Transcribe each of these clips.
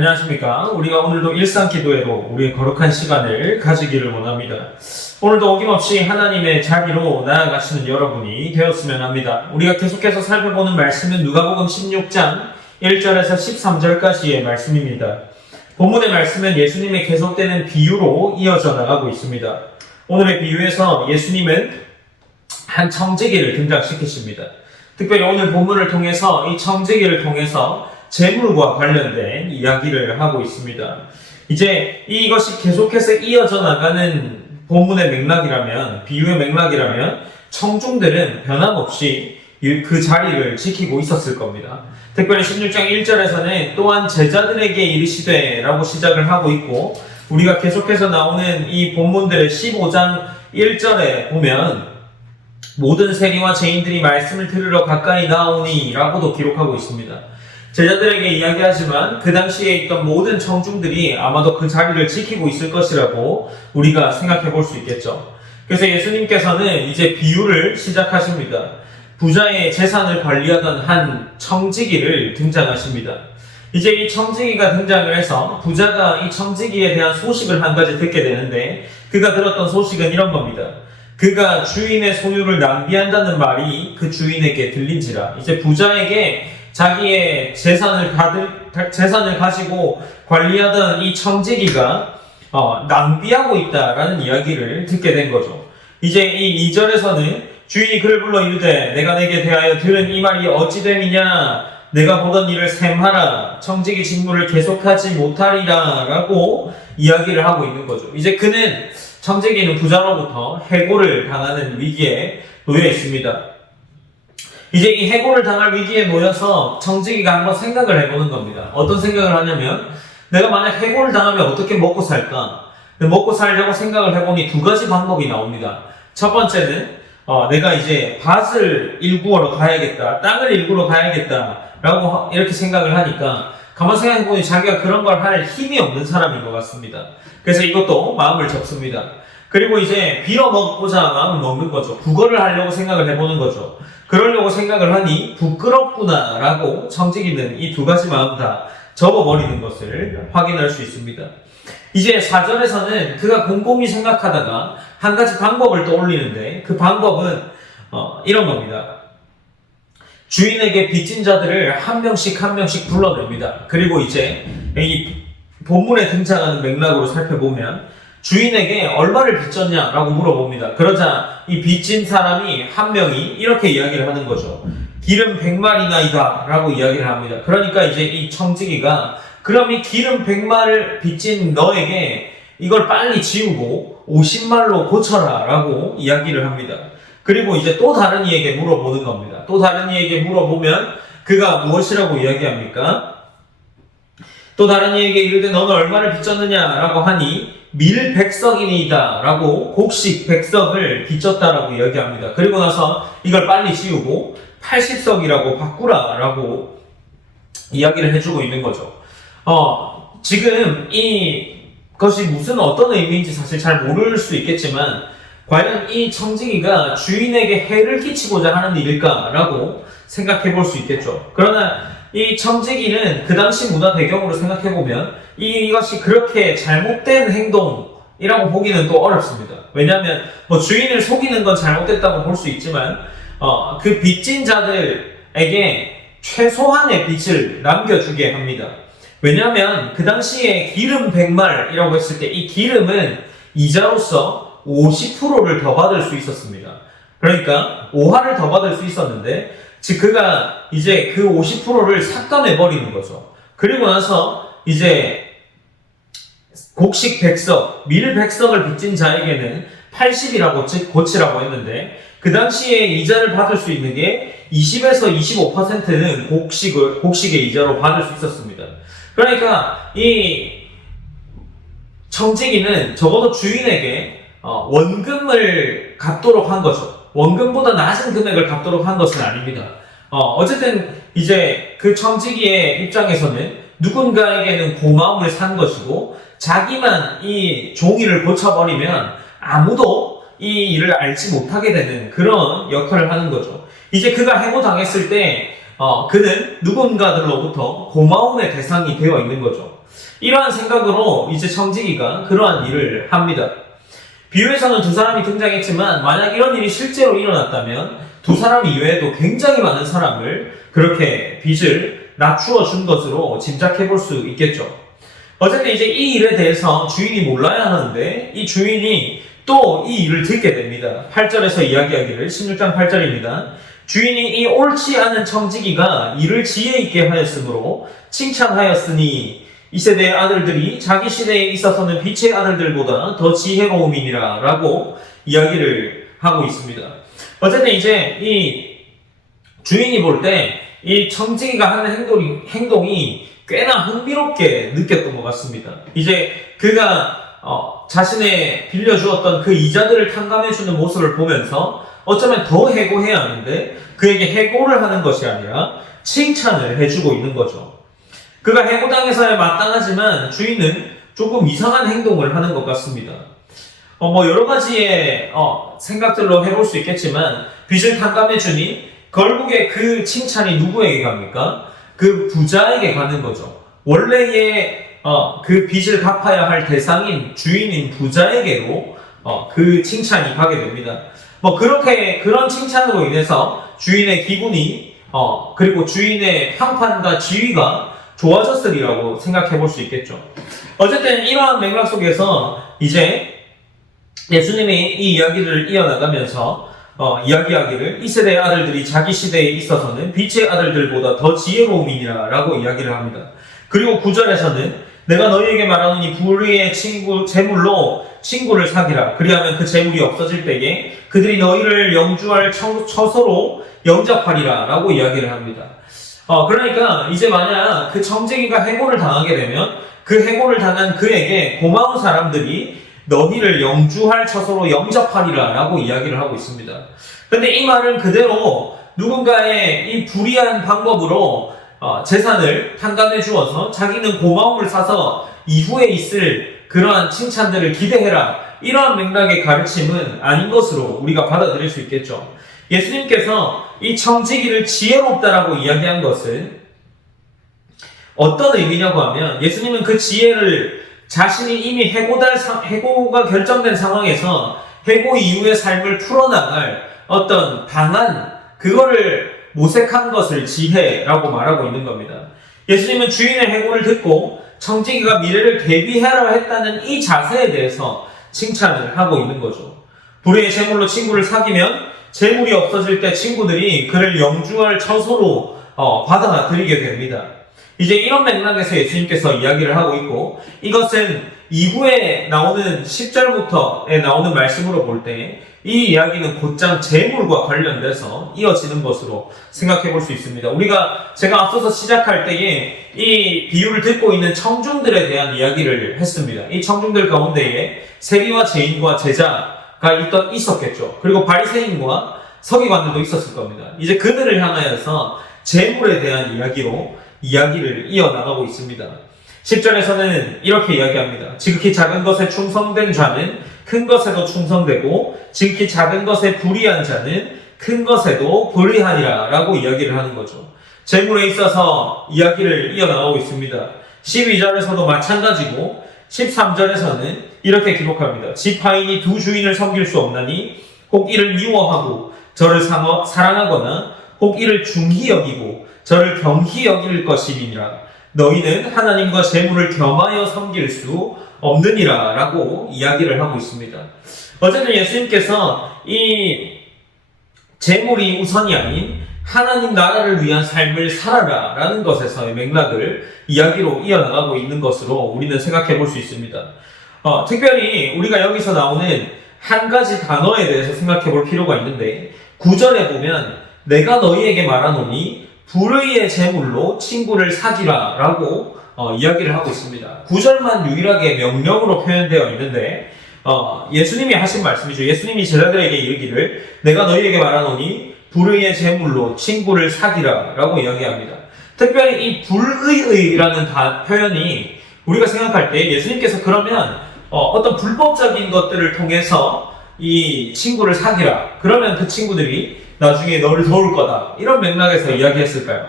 안녕하십니까. 우리가 오늘도 일상기도회로 우리의 거룩한 시간을 가지기를 원합니다. 오늘도 어김없이 하나님의 자리로 나아가시는 여러분이 되었으면 합니다. 우리가 계속해서 살펴보는 말씀은 누가복음 16장 1절에서 13절까지의 말씀입니다. 본문의 말씀은 예수님의 계속되는 비유로 이어져 나가고 있습니다. 오늘의 비유에서 예수님은 한 청지기를 등장시키십니다. 특별히 오늘 본문을 통해서 이 청지기를 통해서 재물과 관련된 이야기를 하고 있습니다. 이제 이것이 계속해서 이어져 나가는 본문의 맥락이라면, 비유의 맥락이라면 청중들은 변함없이 그 자리를 지키고 있었을 겁니다. 특별히 16장 1절에서는 또한 제자들에게 이르시되 라고 시작을 하고 있고, 우리가 계속해서 나오는 이 본문들의 15장 1절에 보면 모든 세리와 죄인들이 말씀을 들으러 가까이 나오니 라고도 기록하고 있습니다. 제자들에게 이야기하지만 그 당시에 있던 모든 청중들이 아마도 그 자리를 지키고 있을 것이라고 우리가 생각해 볼 수 있겠죠. 그래서 예수님께서는 이제 비유를 시작하십니다. 부자의 재산을 관리하던 한 청지기를 등장하십니다. 이제 이 청지기가 등장을 해서 부자가 이 청지기에 대한 소식을 한 가지 듣게 되는데, 그가 들었던 소식은 이런 겁니다. 그가 주인의 소유를 낭비한다는 말이 그 주인에게 들린지라. 이제 부자에게 자기의 재산을 가지고 관리하던 이 청지기가 낭비하고 있다라는 이야기를 듣게 된 거죠. 이제 이 2절에서는 주인이 그를 불러 이르되 내가 내게 대하여 들은 이 말이 어찌 됨이냐, 내가 보던 일을 셈하라, 청지기 직무를 계속하지 못하리라 라고 이야기를 하고 있는 거죠. 이제 그는, 청지기는 부자로부터 해고를 당하는 위기에 놓여 있습니다. 이제 이 해고를 당할 위기에 놓여서 청지기가 한번 생각을 해보는 겁니다. 어떤 생각을 하냐면, 내가 만약 해고를 당하면 어떻게 먹고 살까? 먹고 살려고 생각을 해보니 두 가지 방법이 나옵니다. 첫 번째는 내가 이제 밭을 일구러 가야겠다, 땅을 일구러 가야겠다 라고 이렇게 생각을 하니까, 가만 생각해보니 자기가 그런 걸 할 힘이 없는 사람인 것 같습니다. 그래서 이것도 마음을 접습니다. 그리고 이제 빌어먹고자 마음을 먹는 거죠. 부거를 하려고 생각을 해보는 거죠. 그러려고 생각을 하니 부끄럽구나 라고 청지기는 이 두 가지 마음 다 접어버리는 것을 확인할 수 있습니다. 이제 4절에서는 그가 곰곰이 생각하다가 한 가지 방법을 떠올리는데, 그 방법은 이런 겁니다. 주인에게 빚진 자들을 한 명씩 한 명씩 불러냅니다. 그리고 이제 이 본문에 등장하는 맥락으로 살펴보면 주인에게 얼마를 빚졌냐라고 물어봅니다. 그러자 이 빚진 사람이 한 명이 이렇게 이야기를 하는 거죠. 기름 100마리나이다 라고 이야기를 합니다. 그러니까 이제 이 청지기가, 그럼 이 기름 100마리를 빚진 너에게 이걸 빨리 지우고 50말로 고쳐라 라고 이야기를 합니다. 그리고 이제 또 다른 이에게 물어보는 겁니다. 또 다른 이에게 물어보면 그가 무엇이라고 이야기합니까? 또 다른 이에게 이르되 너는 얼마를 빚졌느냐 라고 하니 밀 100석이니이다 라고 곡식 100석을 빚졌다라고 이야기합니다. 그리고 나서 이걸 빨리 지우고 80석이라고 바꾸라 라고 이야기를 해주고 있는 거죠. 지금 이것이 무슨 어떤 의미인지 사실 잘 모를 수 있겠지만, 과연 이 청지기가 주인에게 해를 끼치고자 하는 일일까라고 생각해 볼 수 있겠죠. 그러나 이 청지기는 그 당시 문화 배경으로 생각해보면 이것이 그렇게 잘못된 행동이라고 보기는 또 어렵습니다. 왜냐하면 주인을 속이는 건 잘못됐다고 볼 수 있지만 그 빚진 자들에게 최소한의 빚을 남겨주게 합니다. 왜냐하면 그 당시에 기름 100말이라고 했을 때 이 기름은 이자로서 50%를 더 받을 수 있었습니다. 그러니까 5화를 더 받을 수 있었는데, 즉 그가 이제 그 50%를 삭감해 버리는 거죠. 그리고 나서 이제 곡식 100석, 밀 100석을 빚진 자에게는 80이라고 즉 고치라고 했는데, 그 당시에 이자를 받을 수 있는 게 20에서 25%는 곡식의 이자로 받을 수 있었습니다. 그러니까 이 청지기는 적어도 주인에게 원금을 갚도록 한 거죠. 원금보다 낮은 금액을 갚도록 한 것은 아닙니다. 어쨌든 이제 그 청지기의 입장에서는 누군가에게는 고마움을 산 것이고, 자기만 이 종이를 고쳐버리면 아무도 이 일을 알지 못하게 되는 그런 역할을 하는 거죠. 이제 그가 해고당했을 때 그는 누군가들로부터 고마움의 대상이 되어 있는 거죠. 이러한 생각으로 이제 청지기가 그러한 일을 합니다. 비유에서는 두 사람이 등장했지만 만약 이런 일이 실제로 일어났다면 두 사람 이외에도 굉장히 많은 사람을 그렇게 빚을 낮추어 준 것으로 짐작해 볼 수 있겠죠. 어쨌든 이제 이 일에 대해서 주인이 몰라야 하는데 이 주인이 또 이 일을 듣게 됩니다. 8절에서 이야기하기를 16장 8절입니다. 주인이 이 옳지 않은 청지기가 일을 지혜 있게 하였으므로 칭찬하였으니 이 세대의 아들들이 자기 시대에 있어서는 빛의 아들들보다 더 지혜로움이니라 라고 이야기를 하고 있습니다. 어쨌든 이제 이 주인이 볼 때 이 청지기가 하는 행동이 꽤나 흥미롭게 느꼈던 것 같습니다. 이제 그가 자신의 빌려주었던 그 이자들을 탕감해주는 모습을 보면서 어쩌면 더 해고해야 하는데 그에게 해고를 하는 것이 아니라 칭찬을 해주고 있는 거죠. 그가 해고당해서야 마땅하지만 주인은 조금 이상한 행동을 하는 것 같습니다. 여러 가지의 생각들로 해볼 수 있겠지만 빚을 탕감해주니 결국에 그 칭찬이 누구에게 갑니까? 그 부자에게 가는 거죠. 원래의 그 빚을 갚아야 할 대상인 주인인 부자에게로 그 칭찬이 가게 됩니다. 그런 칭찬으로 인해서 주인의 기분이 그리고 주인의 평판과 지위가 좋아졌으리라고 생각해 볼 수 있겠죠. 어쨌든 이러한 맥락 속에서 이제 예수님이 이 이야기를 이어나가면서 이야기하기를 이 세대의 아들들이 자기 시대에 있어서는 빛의 아들들보다 더 지혜로움이니라 라고 이야기를 합니다. 그리고 9절에서는 내가 너희에게 말하노니 불의의 재물로 친구를 사기라. 그리하면 그 재물이 없어질 때에 그들이 너희를 영주할 처소로 영접하리라 라고 이야기를 합니다. 그러니까 이제 만약 그 청지기가 해고를 당하게 되면 그 해고를 당한 그에게 고마운 사람들이 너희를 영주할 처소로 영접하리라 라고 이야기를 하고 있습니다. 근데 이 말은 그대로 누군가의 이 불의한 방법으로 재산을 탕감해 주어서 자기는 고마움을 사서 이후에 있을 그러한 칭찬들을 기대해라, 이러한 맥락의 가르침은 아닌 것으로 우리가 받아들일 수 있겠죠. 예수님께서 이 청지기를 지혜롭다라고 이야기한 것은 어떤 의미냐고 하면 예수님은 그 지혜를 자신이 이미 해고가 결정된 상황에서 해고 이후의 삶을 풀어나갈 어떤 방안, 그거를 모색한 것을 지혜라고 말하고 있는 겁니다. 예수님은 주인의 해고를 듣고 청지기가 미래를 대비하려 했다는 이 자세에 대해서 칭찬을 하고 있는 거죠. 불의의 재물로 친구를 사귀면 재물이 없어질 때 친구들이 그를 영주할 처소로 받아들이게 됩니다. 이제 이런 맥락에서 예수님께서 이야기를 하고 있고, 이것은 이후에 나오는 10절부터에 나오는 말씀으로 볼 때 이 이야기는 곧장 재물과 관련돼서 이어지는 것으로 생각해 볼 수 있습니다. 제가 앞서서 시작할 때에 이 비유를 듣고 있는 청중들에 대한 이야기를 했습니다. 이 청중들 가운데에 세리와 죄인과 제자가 있었겠죠. 그리고 바리새인과 서기관들도 있었을 겁니다. 이제 그들을 향하여서 재물에 대한 이야기를 이어나가고 있습니다. 10절에서는 이렇게 이야기합니다. 지극히 작은 것에 충성된 자는 큰 것에도 충성되고 지극히 작은 것에 불의한 자는 큰 것에도 불의하니라 라고 이야기를 하는 거죠. 재물에 있어서 이야기를 이어나가고 있습니다. 12절에서도 마찬가지고 13절에서는 이렇게 기록합니다. 지파인이 두 주인을 섬길 수 없나니 혹 이를 미워하고 저를 사랑하거나 혹 이를 중히 여기고 저를 경히 여길 것이니라. 너희는 하나님과 재물을 겸하여 섬길 수 없느니라 라고 이야기를 하고 있습니다. 어쨌든 예수님께서 이 재물이 우선이 아닌 하나님 나라를 위한 삶을 살아라 라는 것에서의 맥락을 이야기로 이어나가고 있는 것으로 우리는 생각해 볼 수 있습니다. 특별히 우리가 여기서 나오는 한 가지 단어에 대해서 생각해 볼 필요가 있는데, 9절에 보면 내가 너희에게 말하노니 불의의 재물로 친구를 사귀라 라고 이야기를 하고 있습니다. 9절만 유일하게 명령으로 표현되어 있는데 예수님이 하신 말씀이죠. 예수님이 제자들에게 이르기를 내가 너희에게 말하노니 불의의 재물로 친구를 사귀라 라고 이야기합니다. 특별히 이 불의라는 표현이 우리가 생각할 때 예수님께서 그러면 어떤 불법적인 것들을 통해서 이 친구를 사귀라, 그러면 그 친구들이 나중에 너를 도울 거다, 이런 맥락에서 이야기했을까요?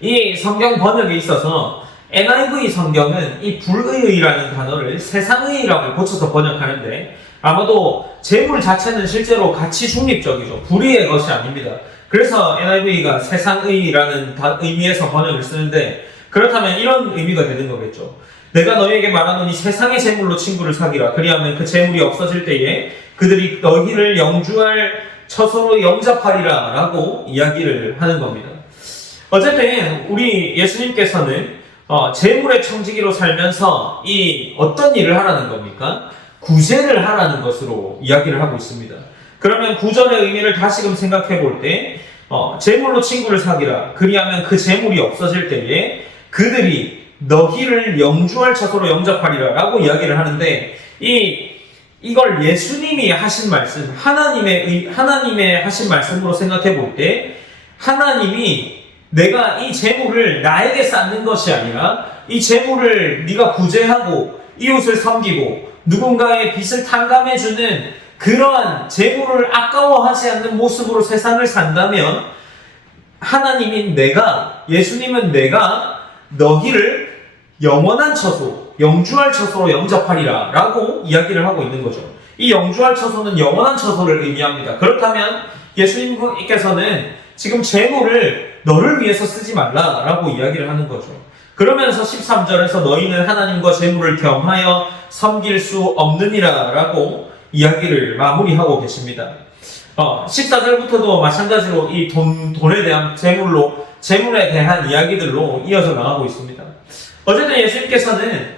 이 성경 번역에 있어서 NIV 성경은 이 불의라는 단어를 세상의라고 고쳐서 번역하는데 아마도 재물 자체는 실제로 가치 중립적이죠. 불의의 것이 아닙니다. 그래서 NIV가 세상의라는 의미에서 번역을 쓰는데 그렇다면 이런 의미가 되는 거겠죠. 내가 너희에게 말하노니 세상의 재물로 친구를 사귀라. 그리하면 그 재물이 없어질 때에 그들이 너희를 영주할 처소로 영접하리라 라고 이야기를 하는 겁니다. 어쨌든 우리 예수님께서는 재물의 청지기로 살면서 이 어떤 일을 하라는 겁니까? 구제를 하라는 것으로 이야기를 하고 있습니다. 그러면 구절의 의미를 다시금 생각해 볼 때 재물로 친구를 사귀라. 그리하면 그 재물이 없어질 때에 그들이 너희를 영주할 처소로 영접하리라 라고 이야기를 하는데 이걸 예수님이 하신 말씀, 하나님의 하신 말씀으로 생각해 볼 때 하나님이 내가 이 재물을 나에게 쌓는 것이 아니라 이 재물을 네가 구제하고 이웃을 섬기고 누군가의 빚을 탕감해주는 그러한 재물을 아까워하지 않는 모습으로 세상을 산다면 하나님인 예수님은 내가 너희를 영원한 처소, 영주할 처소로 영접하리라 라고 이야기를 하고 있는 거죠. 이 영주할 처소는 영원한 처소를 의미합니다. 그렇다면 예수님께서는 지금 재물을 너를 위해서 쓰지 말라라고 이야기를 하는 거죠. 그러면서 13절에서 너희는 하나님과 재물을 겸하여 섬길 수 없느니라 라고 이야기를 마무리하고 계십니다. 14절부터도 마찬가지로 이 돈에 대한 재물에 대한 이야기들로 이어져 나가고 있습니다. 어쨌든 예수님께서는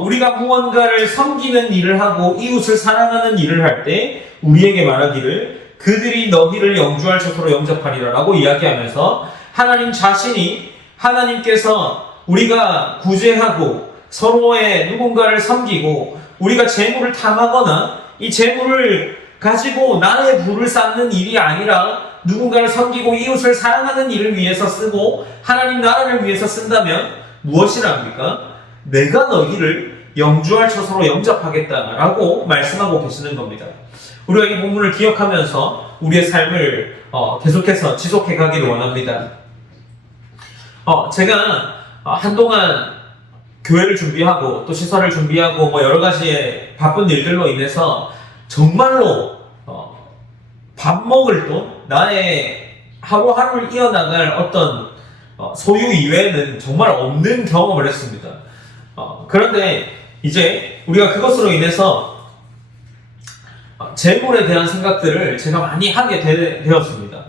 우리가 무언가를 섬기는 일을 하고 이웃을 사랑하는 일을 할 때 우리에게 말하기를 그들이 너희를 영주할 처소로 영접하리라 라고 이야기하면서 하나님 자신이 하나님께서 우리가 구제하고 서로의 누군가를 섬기고 우리가 재물을 탐하거나 이 재물을 가지고 나의 부를 쌓는 일이 아니라 누군가를 섬기고 이웃을 사랑하는 일을 위해서 쓰고 하나님 나라를 위해서 쓴다면 무엇이라 합니까? 내가 너희를 영주할 처소로 영접하겠다라고 말씀하고 계시는 겁니다. 우리가 이 본문을 기억하면서 우리의 삶을 계속해서 지속해 가기를 원합니다. 제가 한동안 교회를 준비하고 또 시설을 준비하고 여러 가지의 바쁜 일들로 인해서 정말로 밥 먹을 돈, 나의 하루하루를 이어나갈 어떤 소유 이외에는 정말 없는 경험을 했습니다. 그런데 이제 우리가 그것으로 인해서 재물에 대한 생각들을 제가 많이 하게 되었습니다.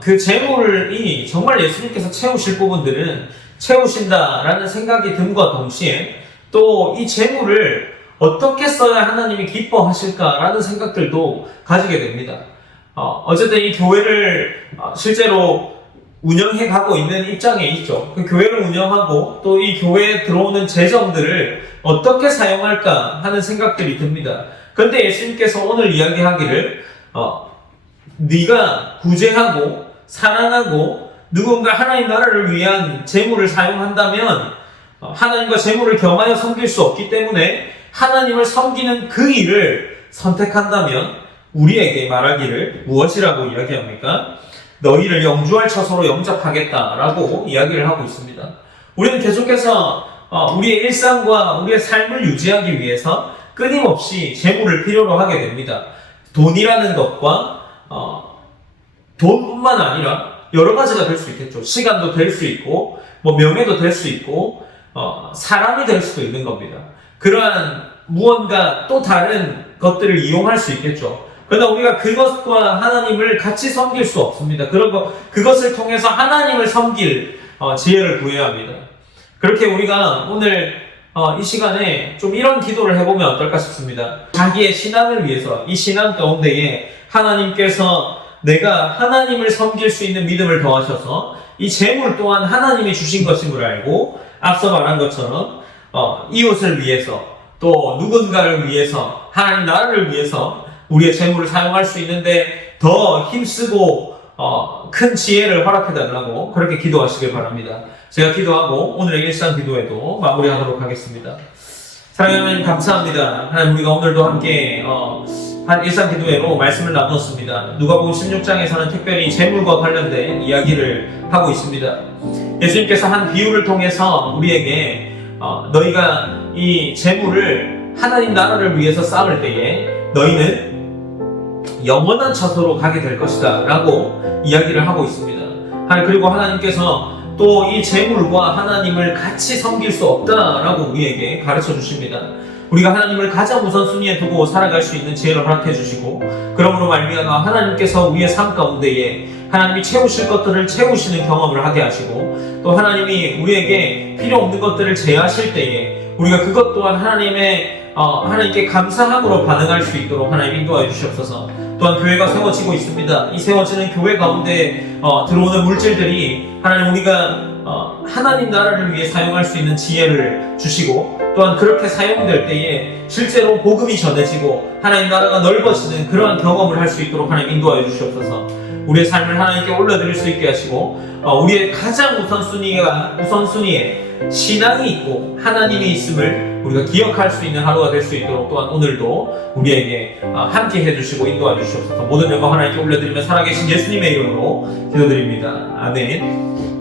그 재물이 정말 예수님께서 채우실 부분들은 채우신다라는 생각이 듦과 동시에 또 이 재물을 어떻게 써야 하나님이 기뻐하실까라는 생각들도 가지게 됩니다. 어쨌든 이 교회를 실제로 운영해 가고 있는 입장에 있죠. 그 교회를 운영하고 또 이 교회에 들어오는 재정들을 어떻게 사용할까 하는 생각들이 듭니다. 그런데 예수님께서 오늘 이야기하기를 네가 구제하고 사랑하고 누군가 하나님 나라를 위한 재물을 사용한다면 하나님과 재물을 겸하여 섬길 수 없기 때문에 하나님을 섬기는 그 일을 선택한다면 우리에게 말하기를 무엇이라고 이야기합니까? 너희를 영주할 처소로 영접하겠다라고 이야기를 하고 있습니다. 우리는 계속해서 우리의 일상과 우리의 삶을 유지하기 위해서 끊임없이 재물을 필요로 하게 됩니다. 돈이라는 것과 돈뿐만 아니라 여러 가지가 될 수 있겠죠. 시간도 될 수 있고 명예도 될 수 있고 사람이 될 수도 있는 겁니다. 그러한 무언가 또 다른 것들을 이용할 수 있겠죠. 그러나 우리가 그것과 하나님을 같이 섬길 수 없습니다. 그리고 그것을 통해서 하나님을 섬길 지혜를 구해야 합니다. 그렇게 우리가 오늘 이 시간에 좀 이런 기도를 해보면 어떨까 싶습니다. 자기의 신앙을 위해서 이 신앙 가운데에 하나님께서 내가 하나님을 섬길 수 있는 믿음을 더하셔서 이 재물 또한 하나님이 주신 것임을 알고 앞서 말한 것처럼 이웃을 위해서 또 누군가를 위해서 하나님 나라를 위해서 우리의 재물을 사용할 수 있는데 더 힘쓰고 큰 지혜를 허락해달라고 그렇게 기도하시길 바랍니다. 제가 기도하고 오늘의 일상 기도에도 마무리하도록 하겠습니다. 사랑하는 하나님 감사합니다. 하나님 우리가 오늘도 함께 한 일상 기도회로 말씀을 나누었습니다. 누가복음 16장에서는 특별히 재물과 관련된 이야기를 하고 있습니다. 예수님께서 한 비유를 통해서 우리에게 너희가 이 재물을 하나님 나라를 위해서 쌓을 때에 너희는 영원한 처소로 가게 될 것이다 라고 이야기를 하고 있습니다. 그리고 하나님께서 또 이 재물과 하나님을 같이 섬길 수 없다라고 우리에게 가르쳐 주십니다. 우리가 하나님을 가장 우선순위에 두고 살아갈 수 있는 지혜를 허락해 주시고, 그러므로 말미암아 하나님께서 우리의 삶 가운데에 하나님이 채우실 것들을 채우시는 경험을 하게 하시고, 또 하나님이 우리에게 필요 없는 것들을 제하실 때에 우리가 그것 또한 하나님께 감사함으로 반응할 수 있도록 하나님 인도하여 주시옵소서. 또한 교회가 세워지고 있습니다. 이 세워지는 교회 가운데 들어오는 물질들이 하나님 우리가 하나님 나라를 위해 사용할 수 있는 지혜를 주시고, 또한 그렇게 사용될 때에 실제로 복음이 전해지고 하나님 나라가 넓어지는 그러한 경험을 할 수 있도록 하나님 인도하여 주시옵소서. 우리의 삶을 하나님께 올려드릴 수 있게 하시고, 우리의 가장 우선순위에 신앙이 있고 하나님이 있음을 우리가 기억할 수 있는 하루가 될 수 있도록 또한 오늘도 우리에게 함께 해주시고 인도해 주시옵소서. 모든 영광 하나님께 올려드리며 살아계신 예수님의 이름으로 기도드립니다. 아멘.